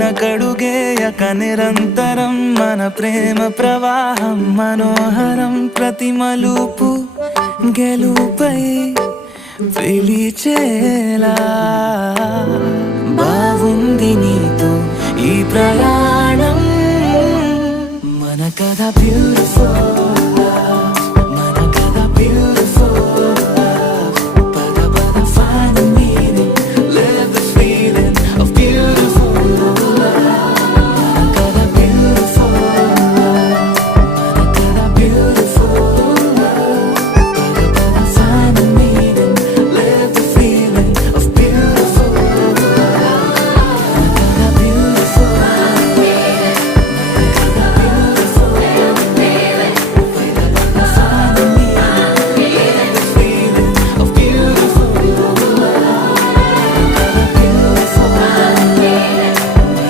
వెనకడుగేయక నిరంతరం మన ప్రేమ ప్రవాహం మనోహరం. ప్రతి మలుపు గెలుపై పిలిచేలా బాగుంది నీతో ఈ ప్రయాణం. మన కథ బ్యూటిఫుల్.